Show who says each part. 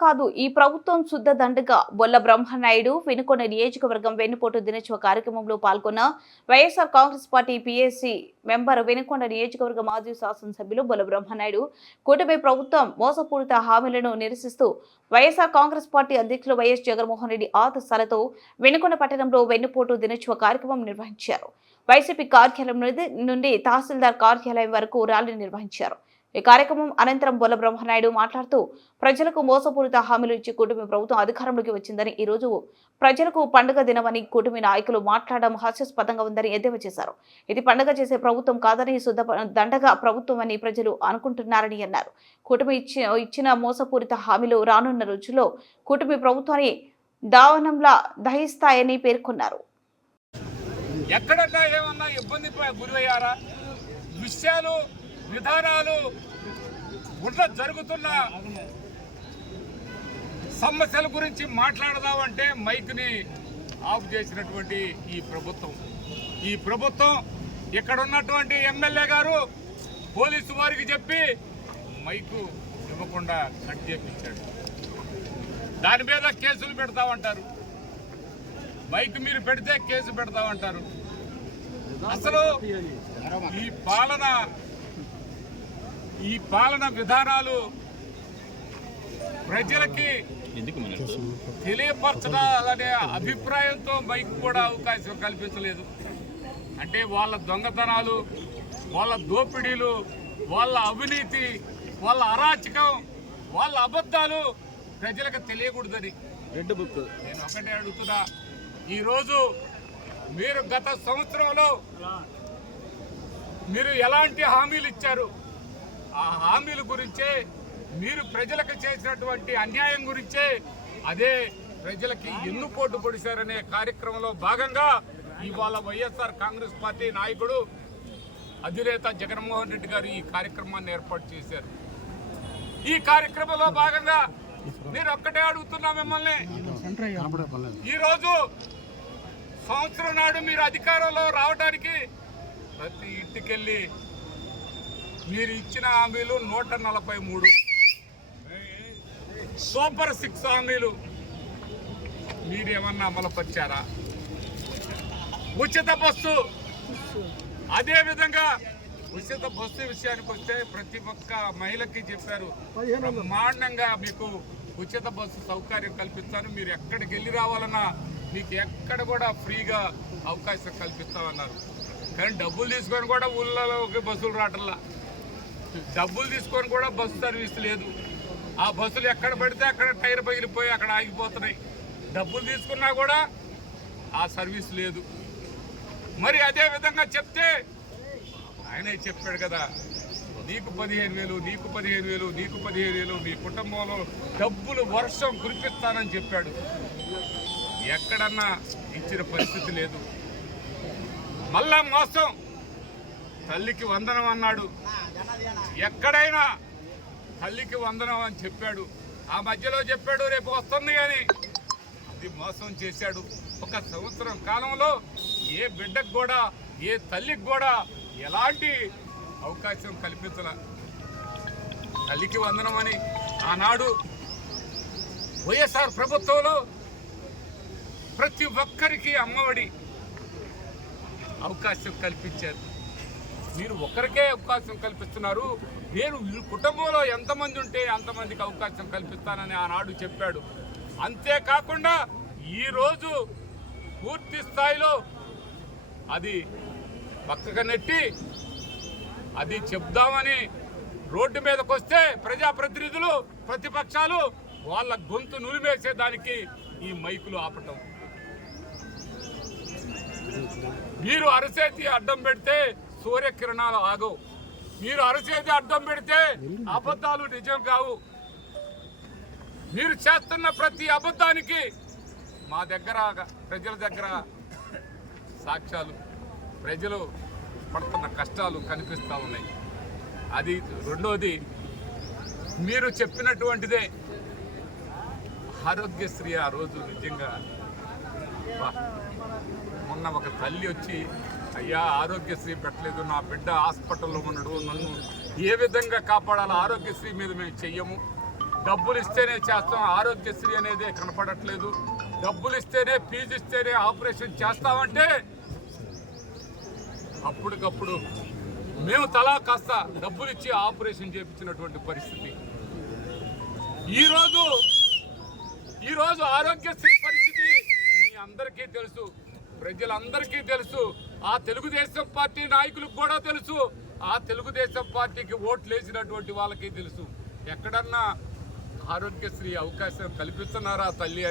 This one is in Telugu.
Speaker 1: కాదు ఈ ప్రభుత్వం శుద్ధ దండగా బొల్ల బ్రహ్మనాయుడు వెనుకొండ నియోజకవర్గం వెన్నుపోటు దినోత్సవ కార్యక్రమంలో పాల్గొన్న YSR Congress party PSC member Venukonda నియోజకవర్గ మాజీ శాసనసభ్యులు బొల్ల బ్రహ్మనాయుడు. కూటమి ప్రభుత్వం మోసపూరిత హామీలను నిరసిస్తూ వైఎస్ఆర్ కాంగ్రెస్ పార్టీ అధ్యక్షులు వైఎస్ జగన్మోహన్ రెడ్డి ఆదేశాలతో వెనుకొండ పట్టణంలో వెన్నుపోటు దినోత్సవ కార్యక్రమం నిర్వహించారు. వైసీపీ కార్యాలయం నుండి- నుండి తహసీల్దార్ కార్యాలయం వరకు ర్యాలీ నిర్వహించారు. ఈ కార్యక్రమం అనంతరం బొల్ల బ్రహ్మనాయుడు మాట్లాడుతూ ప్రజలకు మోసపూరిత హామీలు ఇచ్చి కూటమి ప్రభుత్వం అధికారంలోకి వచ్చిందని ఈ రోజు ప్రజలకు పండుగ దినమని కూటమి నాయకులు మాట్లాడడం హాస్యాస్పదంగా ఉందని ఎద్దేవా చేశారు. ఇది పండుగ చేసే ప్రభుత్వం కాదని శుద్ధ దండగా ప్రభుత్వం అని ప్రజలు అనుకుంటున్నారని అన్నారు. కూటమి ఇచ్చిన మోసపూరిత హామీలు రానున్న రోజుల్లో కూటమి ప్రభుత్వాన్ని దావనంలా దహిస్తాయని పేర్కొన్నారు.
Speaker 2: ఎక్కడన్నా ఏమన్నా ఇబ్బంది గురయ్యారా? విషయాలు విధానాలు ఉన్న జరుగుతున్న సమస్యల గురించి మాట్లాడదామంటే మైక్ని ఆఫ్ చేసినటువంటి ఈ ప్రభుత్వం. ఈ ప్రభుత్వం ఇక్కడ ఉన్నటువంటి ఎమ్మెల్యే గారు పోలీసు వారికి చెప్పి మైకు ఇవ్వకుండా కట్ చేపించాడు. దాని మీద కేసులు పెడతామంటారు. మైక్ మీరు పెడితే కేసు పెడతామంటారు. అసలు ఈ పాలన ఈ పాలన విధానాలు ప్రజలకి తెలియపరచాలనే అభిప్రాయంతో మైక్ కూడా అవకాశం కల్పించలేదు. అంటే వాళ్ళ దొంగతనాలు వాళ్ళ దోపిడీలు వాళ్ళ అవినీతి వాళ్ళ అరాచకం వాళ్ళ అబద్ధాలు ప్రజలకు తెలియకూడదని.
Speaker 3: రెడ్ బుక్
Speaker 2: నేను ఒకటే అడుగుతున్నా. ఈరోజు మీరు గత సంవత్సరంలో మీరు ఎలాంటి హామీలు ఇచ్చారు? ఆ హామీల గురించే మీరు ప్రజలకు చేసినటువంటి అన్యాయం గురించే అదే ప్రజలకి ఎన్నుపోటు పొడిశారనే కార్యక్రమంలో భాగంగా ఇవాళ వైఎస్ఆర్ కాంగ్రెస్ పార్టీ నాయకుడు అధినేత జగన్మోహన్ రెడ్డి గారు ఈ కార్యక్రమాన్ని ఏర్పాటు చేశారు. ఈ కార్యక్రమంలో భాగంగా నేను ఒక్కటే అడుగుతున్నా మిమ్మల్ని. ఈరోజు సంవత్సరం నాడు మీరు అధికారంలో రావడానికి ప్రతి ఇంటికెళ్ళి మీరు ఇచ్చిన హామీలు నూట నలభై మూడు. సూపర్ సిక్స్ హామీలు. మీరేమన్నా అమలుపరిచారా ఉచిత బస్సు. అదేవిధంగా ఉచిత బస్సు విషయానికి వస్తే ప్రతి ఒక్క మహిళకి చెప్పారు. బ్రహ్మాండంగా మీకు ఉచిత బస్సు సౌకర్యం కల్పిస్తాను. మీరు ఎక్కడికి వెళ్ళి రావాలన్నా మీకు ఎక్కడ కూడా ఫ్రీగా అవకాశం కల్పిస్తామన్నారు. కానీ డబ్బులు తీసుకొని కూడా ఊళ్ళలోకి బస్సులు రావటంలా. డబ్బులు తీసుకొని కూడా బస్సు సర్వీస్ లేదు. ఆ బస్సులు ఎక్కడ పడితే అక్కడ టైర్ పగిలిపోయి అక్కడ ఆగిపోతున్నాయి. డబ్బులు తీసుకున్నా కూడా ఆ సర్వీస్ లేదు. మరి అదే విధంగా చెప్తే ఆయనే చెప్పాడు కదా నీకు పదిహేను వేలు నీకు పదిహేను వేలు నీకు పదిహేను వేలు మీ కుటుంబంలో డబ్బులు వర్షం కురిపిస్తానని చెప్పాడు. ఎక్కడన్నా ఇచ్చిన పరిస్థితి లేదు. మళ్ళా మోసం. తల్లికి వందనం అన్నాడు. ఎక్కడైనా తల్లికి వందనం అని చెప్పాడు. ఆ మధ్యలో చెప్పాడు రేపు వస్తుంది కానీ అది మోసం చేశాడు. ఒక సంవత్సరం కాలంలో ఏ బిడ్డకు కూడా ఏ తల్లికి కూడా ఎలాంటి అవకాశం కల్పించల. తల్లికి వందనం అని ఆనాడు వైఎస్ఆర్ ప్రభుత్వంలో ప్రతి ఒక్కరికి అమ్మఒడి అవకాశం కల్పించారు. మీరు ఒకరికే అవకాశం కల్పిస్తున్నారు. నేను కుటుంబంలో ఎంతమంది ఉంటే అంతమందికి అవకాశం కల్పిస్తానని ఆనాడు చెప్పాడు. అంతేకాకుండా ఈరోజు పూర్తి స్థాయిలో అది పక్కకు నెట్టి అది చెప్దామని రోడ్డు మీదకి వస్తే ప్రజాప్రతినిధులు ప్రతిపక్షాలు వాళ్ళ గొంతు నులిమేసేదానికి ఈ మైకులు ఆపటం. మీరు అరసేతి అడ్డం పెడితే సూర్యకిరణాలు ఆగవు. మీరు అరచేతి అడ్డం పెడితే అబద్ధాలు నిజం కావు. మీరు చేస్తున్న ప్రతి అబద్ధానికి మా దగ్గర ప్రజల దగ్గర సాక్ష్యాలు ప్రజలు పడుతున్న కష్టాలు కనిపిస్తూ ఉన్నాయి. అది రెండోది మీరు చెప్పినటువంటిదే ఆరోగ్యశ్రీ ఆ రోజు నిజంగా. మొన్న ఒక తల్లి వచ్చి అయ్యా ఆరోగ్యశ్రీ పెట్టలేదు నా బిడ్డ హాస్పిటల్లో ఉన్నాడు నన్ను ఏ విధంగా కాపాడాలో ఆరోగ్యశ్రీ మీద మేము చెయ్యము. డబ్బులు ఇస్తేనే చేస్తాం ఆరోగ్యశ్రీ అనేది కనపడట్లేదు. డబ్బులు ఇస్తేనే ఫీజు ఇస్తేనే ఆపరేషన్ చేస్తామంటే అప్పటికప్పుడు మేము తలా కాస్త డబ్బులు ఇచ్చి ఆపరేషన్ చేయించినటువంటి పరిస్థితి. ఈరోజు ఈరోజు ఆరోగ్యశ్రీ పరిస్థితి మీ అందరికీ తెలుసు ప్రజలందరికీ తెలుసు. ఆ తెలుగుదేశం పార్టీ నాయకులకు కూడా తెలుసు. ఆ తెలుగుదేశం పార్టీకి ఓట్లు వేసినటువంటి వాళ్ళకి తెలుసు. ఎక్కడన్నా ఆరోగ్యశ్రీ అవకాశం కల్పిస్తున్నారా తల్లి